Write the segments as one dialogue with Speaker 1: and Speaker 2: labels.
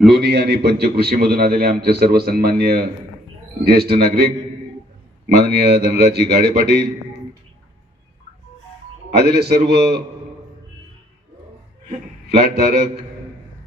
Speaker 1: लोणी आणि पंचकृषी मधून आलेले आमचे सर्व सन्मान्य ज्येष्ठ नागरिक माननीय धनराजी गाडे पाटील आलेले सर्व फ्लॅट धारक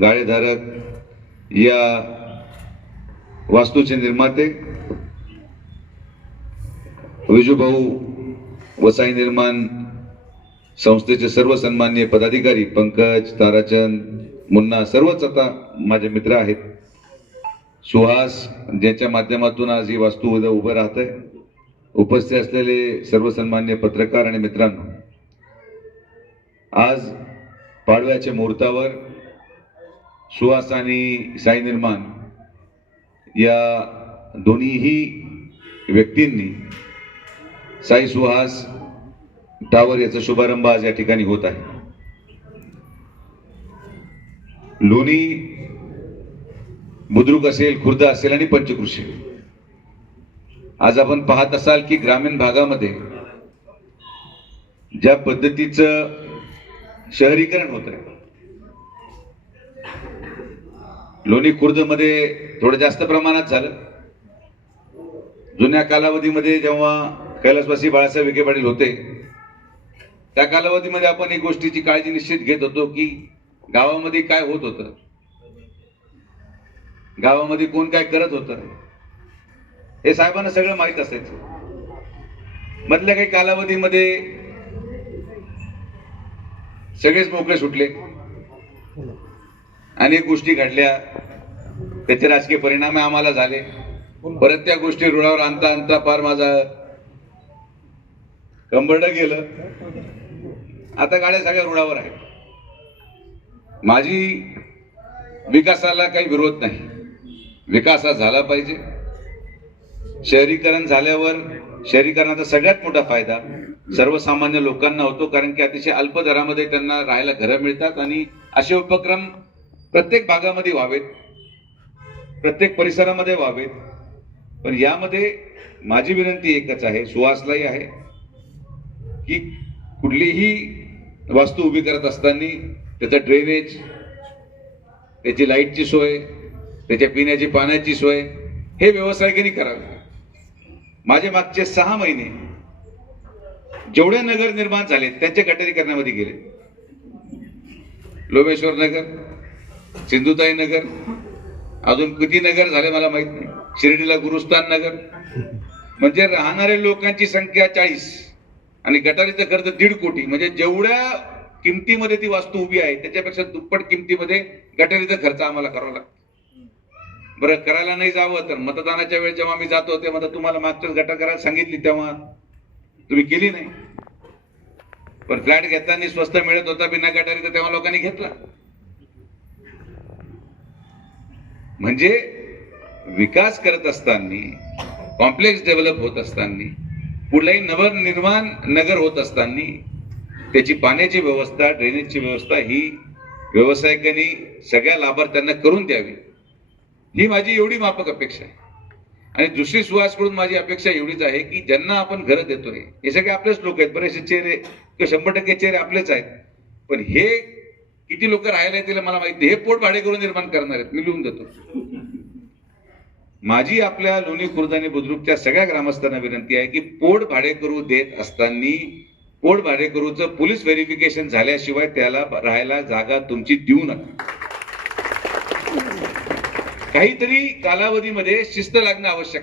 Speaker 1: गाळेधारक या वास्तूचे निर्माते विजूभाऊ वसाई निर्माण संस्थेचे सर्व सन्मान्य पदाधिकारी पंकज ताराचंद मुन्ना सर्वच आता माझे मित्र आहेत. सुहास ज्याच्या माध्यमातून आज ही वास्तू उद्या उभं राहत आहे उपस्थित असलेले सर्व सन्मान्य पत्रकार आणि मित्रांनो आज पाडव्याच्या मुहूर्तावर सुहास आणि साई निर्माण या दोन्हीही व्यक्तींनी साई सुहास टावर याचा शुभारंभ आज या ठिकाणी होत आहे. लोणी बुद्रुक असेल खुर्द असेल आणि पंचकृषी. आज आपण पाहत असाल की ग्रामीण भागामध्ये ज्या पद्धतीचं शहरीकरण होत आहे लोणी खुर्दमध्ये थोडं जास्त प्रमाणात झालं. जुन्या कालावधीमध्ये जेव्हा कैलासवासी बाळासाहेब विखे पाटील होते त्या कालावधीमध्ये आपण एक गोष्टीची काळजी निश्चित घेत होतो की गावामध्ये काय होत होतं? गावामध्ये कोण काय करत होतं? हे साहेबांना सगळं माहीत असायचं. मधल्या काही कालावधीमध्ये सगळेच मोकळे सुटले. अनेक गोष्टी घडल्या. त्याचे राजकीय परिणाम आम्हाला झाले. परत त्या गोष्टी रुळावर आणता आणता फार माझा कंबरड गेलं. आता गाड्या सगळ्या रुळावर आहेत. माझी विकासाला काही विरोध नाही. विकास हा झाला पाहिजे. शहरीकरण झाल्यावर शहरीकरणाचा सगळ्यात मोठा फायदा सर्वसामान्य लोकांना होतो कारण की अतिशय अल्प दरामध्ये त्यांना राहायला घरं मिळतात आणि असे उपक्रम प्रत्येक भागामध्ये व्हावेत प्रत्येक परिसरामध्ये व्हावेत. पण यामध्ये माझी विनंती एकच आहे सुहासलाही आहे की कुठलीही वास्तू उभी करत असताना त्याचं ड्रेनेज त्याची लाईटची सोय त्याच्या पिण्याची पाण्याची सोय हे व्यवसायिकांनी करावे. माझे मागचे सहा महिने जेवढे नगर निर्माण झाले त्यांच्या गटारीकरणामध्ये गेले. लोमेश्वर नगर सिंधुताई नगर अजून किती नगर झाले मला माहीत नाही. शिर्डीला गुरुस्थान नगर. म्हणजे राहणाऱ्या लोकांची संख्या चाळीस आणि गटारीचं खर्च दीड कोटी. म्हणजे जेवढ्या किमतीमध्ये ती वास्तू उभी आहे त्याच्यापेक्षा दुप्पट किमतीमध्ये गटारीचा खर्च आम्हाला करावा लागतो. बरं करायला नाही जावं तर मतदानाच्या वेळेस जेव्हा आम्ही जातो तेव्हा तर तुम्हाला मागच्याच गटार करायला सांगितली तेव्हा तुम्ही केली नाही. पण फ्लॅट घेताना स्वस्त मिळत होता बिना गटारीचा तेव्हा लोकांनी घेतला. म्हणजे विकास करत असताना कॉम्प्लेक्स डेव्हलप होत असताना कुठलाही नवनिर्माण नगर होत असताना त्याची पाण्याची व्यवस्था ड्रेनेजची व्यवस्था ही व्यावसायिकांनी सगळ्या लाभार्थ्यांना करून द्यावी. ही माझी एवढी माफक अपेक्षा आहे. आणि दुसरी सुहासकडून माझी अपेक्षा एवढीच आहे की ज्यांना आपण घरं देतोय हे सगळे आपलेच लोक आहेत. बरेचसे चेहरे किंवा शंभर टक्के चेहरे आपलेच आहेत. पण हे किती लोक राहायला येतील मला माहिती हे पोट भाडे करून निर्माण करणार आहेत. मी लिहून देतो. माझी आपल्या लोणी खुर्द आणि बुद्रुकच्या सगळ्या ग्रामस्थांना विनंती आहे की पोट भाडे करू देत असताना कोड भाडे पोलीस व्हेरिफिकेशन झाल्याशिवाय त्याला राहायला जागा तुमची देऊ नका. काहीतरी कालावधीमध्ये शिस्त लागणं आवश्यक.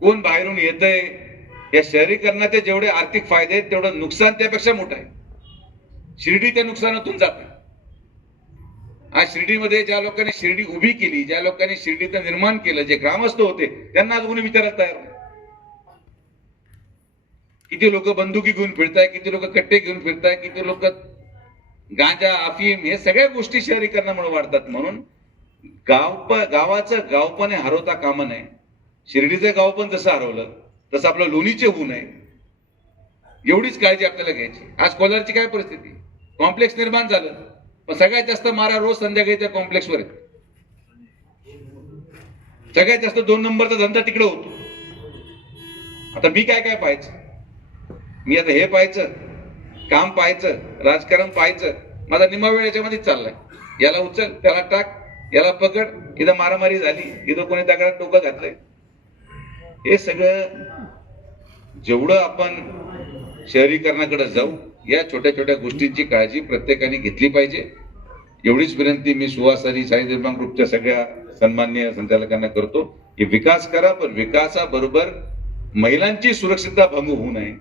Speaker 1: कोण बाहेरून येतंय या शहरीकरणाचे जेवढे आर्थिक फायदे आहेत तेवढं नुकसान त्यापेक्षा मोठं आहे. शिर्डी त्या नुकसानातून जात आज शिर्डीमध्ये ज्या लोकांनी शिर्डी उभी केली ज्या लोकांनी शिर्डीचं निर्माण केलं जे ग्रामस्थ होते त्यांना आज कोणी विचारायला तयार नाही. किती लोक बंदुकी घेऊन फिरताय किती लोक कट्टे घेऊन फिरताय किती लोक गांजा अफीम हे सगळ्या गोष्टी शहरीकरणामुळे वाढतात. म्हणून गाव गावाचं गावपण हरवता कामा नये. शिर्डीचं गाव पण जसं हरवलं तसं आपलं लोणीचे होऊ नये. एवढीच काळजी आपल्याला घ्यायची. आज कोलारची काय परिस्थिती? कॉम्प्लेक्स निर्माण झालं. पण सगळ्यात जास्त मारा रोज संध्याकाळी त्या कॉम्प्लेक्सवर आहे सगळ्यात जास्त दोन नंबरचा धंदा तिकडे होतो. आता मी काय काय पाहायचं? मी आता हे पाहायचं काम पाहायचं राजकारण पाहायचं माझा निम्मा वेळ याच्यामध्येच चाललाय. याला उचल त्याला टाक याला पकड इथं मारामारी झाली इथं कोणी दगडात डोकं घातलंय. हे सगळं जेवढं आपण शहरीकरणाकडे जाऊ या छोट्या छोट्या गोष्टींची काळजी प्रत्येकाने घेतली पाहिजे. एवढीच विनंती मी सुवासारी साई निर्माण ग्रुपच्या सगळ्या सन्मान्य संचालकांना करतो की विकास करा पण विकासाबरोबर महिलांची सुरक्षितता भंग होऊ नये.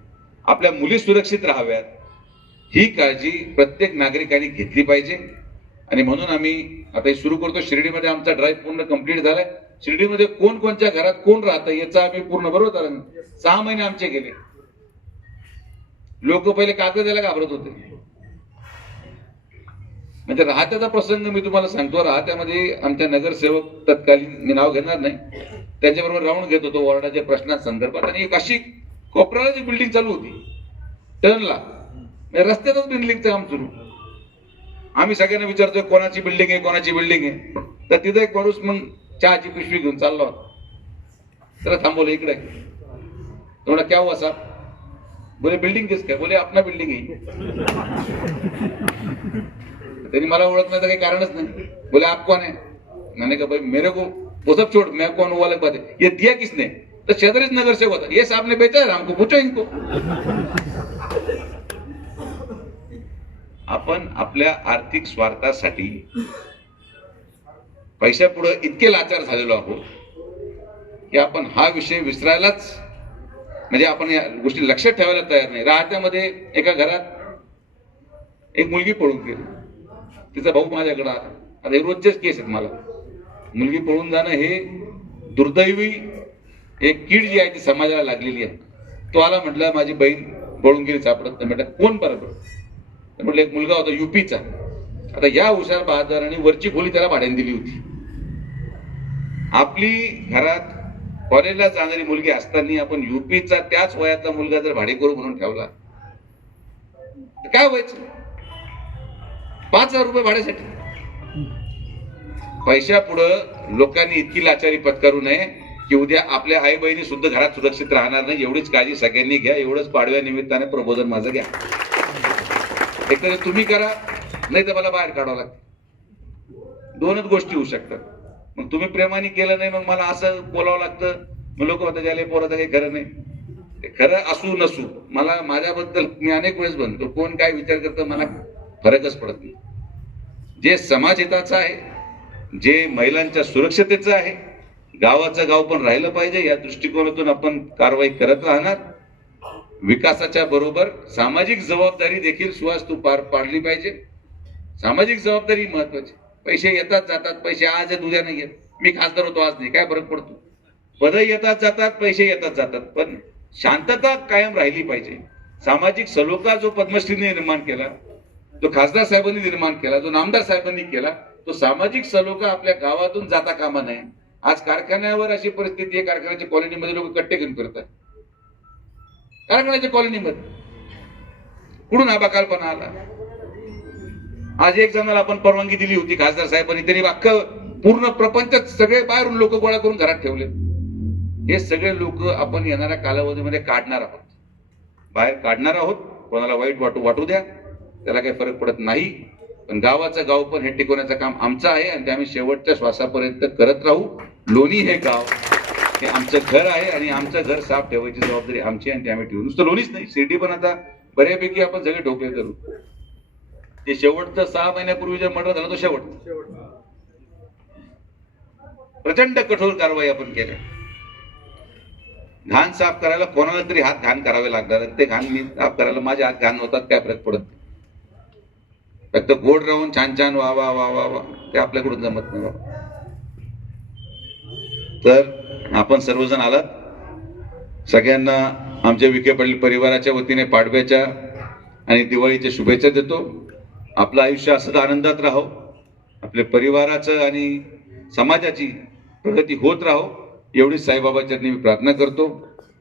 Speaker 1: आपल्या मुली सुरक्षित राहाव्यात. ही काळजी प्रत्येक नागरिकांनी घेतली पाहिजे. आणि म्हणून आम्ही आता हे सुरू करतो. शिर्डीमध्ये आमचा ड्राईव्ह पूर्ण कंप्लीट झालाय. शिर्डीमध्ये कोण कोणत्या घरात कोण राहतं याचा आम्ही पूर्ण बरोबर झालं सहा महिने आमचे गेले. लोक पहिले कागद द्यायला घाबरत होते. म्हणजे राहत्याचा प्रसंग मी तुम्हाला सांगतो. राहत्यामध्ये आमच्या नगरसेवक तत्कालीन मी नाव घेणार नाही. त्याच्याबरोबर राऊंड घेत होतो. वॉर्डाच्या प्रश्नासंदर्भात. आणि एक अशी कोपऱ्याला जी बिल्डिंग चालू होती. टर्नला म्हणजे रस्त्यातच बिल्डिंगचं काम सुरू. आम्ही सगळ्यांना विचारतोय कोणाची बिल्डिंग आहे कोणाची बिल्डिंग आहे? तर तिथं एक माणूस मग चहाची पिशवी घेऊन चालला होता. त्याला थांबवलं इकडे. तो क्या हुआ साहब बोले बिल्डिंग किस काय बोले आपला बिल्डिंग आहे. त्यांनी मला ओळखण्याचं काही कारणच नाही. बोले आप कोण आहे मैंने कहा भाई मेरे को वो सब छोड़ मैं कौन हूँ? वो बात है ये दिया किसने? तो शेजारीच नगर से होता. ये साहब ने बेचा है हमको पूछो इनको. आपण आपल्या आर्थिक स्वार्थासाठी पैशापुढे इतके लाचार झालेलो आहोत की आपण हा विषय विसरायलाच म्हणजे आपण या गोष्टी लक्षात ठेवायला तयार नाही. राहत्यामध्ये एका घरात एक मुलगी पळून गेली. तिचा भाऊ माझ्याकडे आला. आता हे रोजचेच केस आहेत मला. मुलगी पळून जाणं हे दुर्दैवी एक कीड जी आहे ती समाजाला लागलेली आहे. तो आला म्हटलं माझी बहीण पळून गेली सापडत नाही. म्हटलं कोण बरं? तर म्हटलं एक मुलगा होता युपीचा. आता या हुशार बहादराने वरची खोली त्याला भाड्याने दिली होती. आपली घरात कॉलेजला जाणारी मुलगी असताना आपण युपीचा त्याच वयातला मुलगा जर भाडेकरू म्हणून ठेवला तर काय व्हायचं? पाच हजार रुपये भाड्यासाठी. पैशापुढं लोकांनी इतकी लाचारी पत्करू नये की उद्या आपल्या आई बहिणी सुद्धा घरात सुरक्षित राहणार नाही. एवढीच काळजी सगळ्यांनी घ्या. एवढंच पाडव्या निमित्ताने प्रबोधन माझं घ्या. एकतर तुम्ही करा नाही तर मला बाहेर काढावं लागतं. दोनच गोष्टी होऊ शकतात. मग तुम्ही प्रेमाने केलं नाही मग मला असं बोलावं लागतं. मग लोक म्हणतात ज्याला पोराचं काही खरं नाही. ते खरं असू नसू मला माझ्याबद्दल मी अनेक वेळेस बनतो कोण काय विचार करतं मला फरकच पडत नाही. जे समाज हिताचं आहे जे महिलांच्या सुरक्षतेचं आहे गावाचं गाव पण राहिलं पाहिजे या दृष्टिकोनातून आपण कारवाई करत राहणार. विकासाच्या बरोबर सामाजिक जबाबदारी देखील सुहास तू पार पाडली पाहिजे. सामाजिक जबाबदारी महत्वाची. पैसे येतात जातात पैसे आज आहेत उद्या नाही येत मी खासदार होतो आज नाही. काय फरक पडतो? पद येतात जातात पैसे येतात जातात. पण शांतता कायम राहिली पाहिजे. सामाजिक सलोखा जो पद्मश्रीने निर्माण केला तो खासदार साहेबांनी निर्माण केला जो नामदार साहेबांनी केला तो सामाजिक सलोखा आपल्या गावातून जाता कामा नये. आज कारखान्यावर अशी परिस्थिती आहे कारखान्याच्या कॉलनीमध्ये लोक कट्टे घेऊन फिरतात. कारखान्याच्या कॉलनीमध्ये. कुठून हा बकालपणा आला? आज एक जणाला आपण परवानगी दिली होती खासदार साहेबांनी. त्यांनी अख्खं पूर्ण प्रपंच सगळे बाहेरून लोक गोळा करून घरात ठेवले. हे सगळे लोक आपण येणाऱ्या कालावधीमध्ये काढणार आहोत. बाहेर काढणार आहोत. कोणाला वाईट वाटू वाटू द्या. त्याला काही फरक पडत नाही. पण गावाचं गाव पण हे टिकवण्याचं काम आमचं आहे आणि ते आम्ही शेवटच्या श्वासापर्यंत करत राहू. लोणी हे गाव हे आमचं घर आहे आणि आमचं घर साफ ठेवायची जबाबदारी आमची आणि ते आम्ही ठेवू. नुसतं लोणीच नाही शिर्डी पण आता बऱ्यापैकी आपण सगळे ढोकळे करू. ते शेवटचं सहा महिन्यापूर्वी जे मर्डर झालं तो शेवट. प्रचंड कठोर कारवाई आपण केल्या घाण साफ करायला कोणाला तरी हात घाण करावे लागणार ते घाण मी साफ करायला माझे हात घाण होतात काय फरक पडत फक्त गोड राहून छान छान वा वा वा वा वा ते आपल्याकडून जमत नाही. बाबा तर आपण सर्वजण आलात. सगळ्यांना आमच्या विखे पाटील परिवाराच्या वतीने पाडव्याच्या आणि दिवाळीच्या शुभेच्छा देतो. आपलं आयुष्य असंच आनंदात राहो. आपल्या परिवाराचं आणि समाजाची प्रगती होत राहो. एवढीच साईबाबाच्या मी प्रार्थना करतो.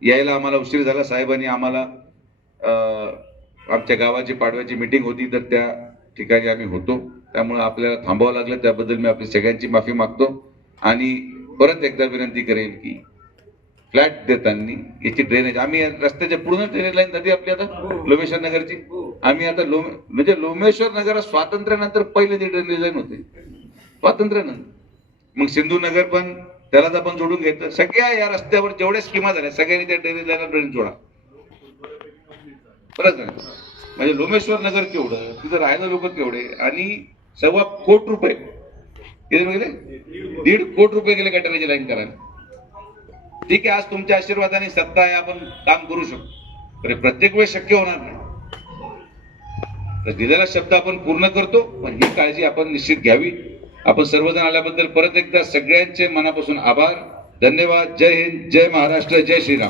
Speaker 1: यायला आम्हाला उशीर झाला साहेबांनी आम्हाला आमच्या गावाची पाडव्याची मीटिंग होती तर त्या ठिकाणी आम्ही होतो. त्यामुळे आपल्याला थांबावं लागलं. त्याबद्दल मी आपली सगळ्यांची माफी मागतो. आणि परत एकदा विनंती करेन की फ्लॅट देताना याची ड्रेनेज आम्ही रस्त्याच्या पूर्ण ड्रेनेज लाईन नदी आपली आता लोमेश्वर नगरची. आम्ही आता लोम म्हणजे लोमेश्वर नगर स्वातंत्र्यानंतर पहिले ती ड्रेनेज लाईन होते. स्वातंत्र्यानंतर. मग सिंधू नगर पण त्यालाच आपण जोडून घेतलं. सगळ्या या रस्त्यावर जेवढ्या स्कीमा झाल्या सगळ्यांनी त्या ड्रेनेज लाईन ड्रेनेज जोडा. का म्हणजे लोमेश्वर नगर केवढं तिथं राहायला लोक केवढे आणि सव्वा कोट रुपये किती गेले दीड कोटी रुपये गेले गटाराची लाईन करायला ठीक आहे आज तुमच्या आशीर्वादाने सत्ता आहे आपण काम करू शकतो. अरे प्रत्येक वेळेस शक्य होणार नाही. तर दिलेला शब्द आपण पूर्ण करतो पण ही काळजी आपण निश्चित घ्यावी. आपण सर्वजण आल्याबद्दल परत एकदा सगळ्यांचे मनापासून आभार. धन्यवाद. जय हिंद. जय महाराष्ट्र. जय श्रीराम.